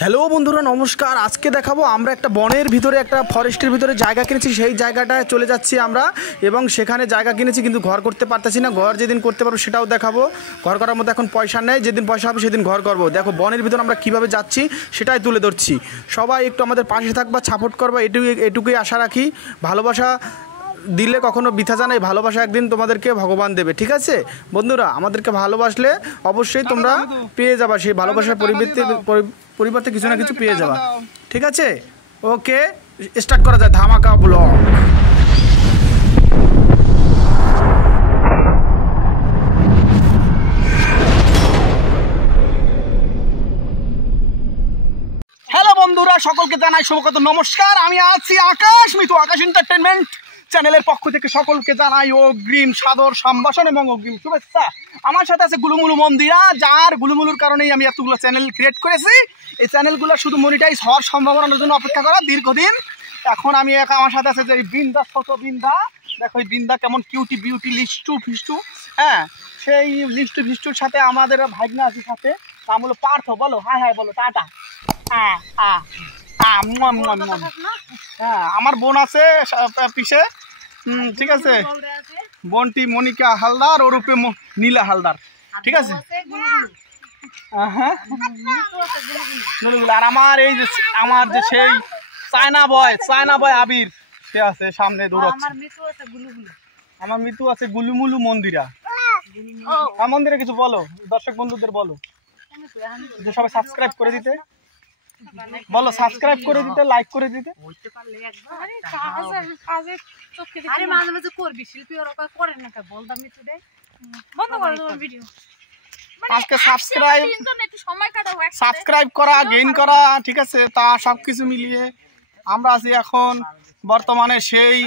Hello বন্ধুরা নমস্কার। আজকে দেখাবো আমরা একটা বনের ভিতরে একটা ফরেস্টের ভিতরে জায়গা কিনেছি, সেই জায়গাটায় চলে যাচ্ছি আমরা এবং সেখানে জায়গা কিনেছি কিন্তু ঘর করতে পারতেছি না। ঘর যেদিন করতে পারবো সেটাও দেখাবো। ঘর করার মতো এখন পয়সা নেই, যেদিন পয়সা হবে সেদিন ঘর করবো। দেখো বনের ভিতরে আমরা কীভাবে যাচ্ছি সেটাই তুলে ধরছি। সবাই একটু আমাদের পাশে থাকবা, সাপোর্ট করবা, এটুকুই আশা রাখি। ভালোবাসা দিলে কখনো বৃথা যায় না, এই ভালোবাসা একদিন তোমাদেরকে ভগবান দেবে। ঠিক আছে বন্ধুরা, আমাদেরকে ভালোবাসলে অবশ্যই তোমরা পেয়ে যাবা, সেই ভালোবাসার পরিবর্তে কিছু না কিছু পেয়ে যাবা। ঠিক আছে, ওকে স্টার্ট করা যায় ধামাকা ব্লগ। হ্যালো বন্ধুরা, সকলকে জানাই শুভকত নমস্কার। আমি আছি আকাশ মিতু, আকাশ এন্টারটেনমেন্ট চ্যানেলের পক্ষ থেকে সকলকে জানাই অগ্রিম সাদর সম্ভাষণ এবং অগ্রিম শুভেচ্ছা। আমার সাথে আছে গুলুমুলু মন্দিরা, যার গুলুমুলুর কারণেই আমি এতগুলো চ্যানেল ক্রিয়েট করেছি। এই চ্যানেলগুলো শুধু মনিটাইজ হওয়ার সম্ভাবনার জন্য অপেক্ষা করা দীর্ঘদিন। এখন আমি আমার সাথে আছে যে বৃন্দা, ছোট বৃন্দা। দেখো এই বৃন্দা কেমন কিউটি বিউটি লিস্টু ফিস্টু। হ্যাঁ, সেই লিস্টু ফিস্টুর সাথে আমাদের ভাগনা আছে সাথে, নাম হলো পার্থ। বলো হাই হাই বলো, টাটা। হ্যাঁ হ্যাঁ হ্যাঁ, হ্যাঁ আমার বোন আছে পিছে। ঠিক আছে, বোনটি মনিকা হালদার, ওরূপে নীলা হালদার। ঠিক আছে, আর আমার এই যে আমার যে সেই চায়না বয় আবির, সে আছে সামনে দৌড়াচ্ছে। আমার মিতু আছে গুলুমুলু মন্দিরা। মন্দিরে কিছু বলো, দর্শক বন্ধুদের বলো যে সবাই সাবস্ক্রাইব করে দিতে। বলো সাবস্ক্রাইব করে দিতে, লাইক করে দিতে। আজকে সাবস্ক্রাইব করা, গেইন করা, ঠিক আছে, তা সবকিছু মিলিয়ে আমরা আছি এখন বর্তমানে সেই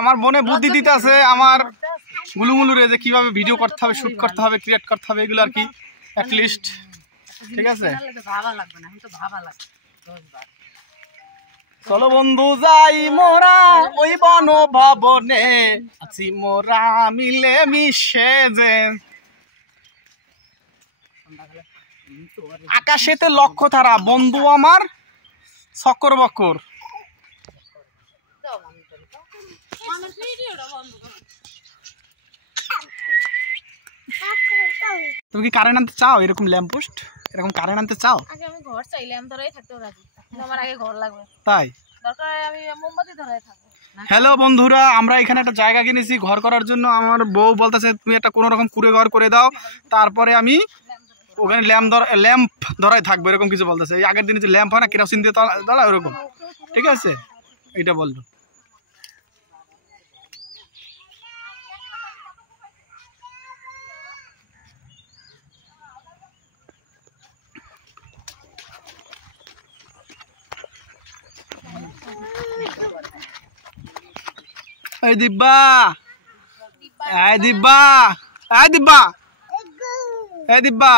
আমার মনে বুদ্ধি দিতে আছে আমার গুলুমুলুরে যে কিভাবে ভিডিও করতে হবে, শুট করতে হবে, ক্রিয়েট করতে হবে, এগুলো আর কি অ্যাটলিস্ট। ঠিক আছে, চলো বন্ধু যাই মোরা ওই বন ভবনে, আছি মোরা মিলে মিশে যে। আকাশেতে লক্ষ্য তারা, বন্ধু আমার চক্কর বক্কর। তুমি কি কারেন্ট আনতে চাও? এরকম ল্যাম্পপোস্ট, এরকম কারেন্ট আনতে চাও? আগে আমি ঘর চাই, ল্যাম্প ধরেই থাকতে রাজি, আমার আগে ঘর লাগবে। তাই দরকার আমি মোমবাতি ধরে থাকবো। হ্যালো বন্ধুরা, আমরা এখানে একটা জায়গা কিনেছি ঘর করার জন্য। আমার বউ বলতেছে তুমি একটা কোনো রকম কুড়ে ঘর করে দাও, তারপরে আমি ওখানে ল্যাম্প ধরাই থাকবো, এরকম কিছু বলতেছে। এই আগের দিনে যে ল্যাম্প হয় না, কেরোসিন দিয়ে জ্বালা, ওরকম। ঠিক আছে, এইটা বললো। এই দিব্যা, এই দিব্যা, এই দিব্যা, এই দিব্যা।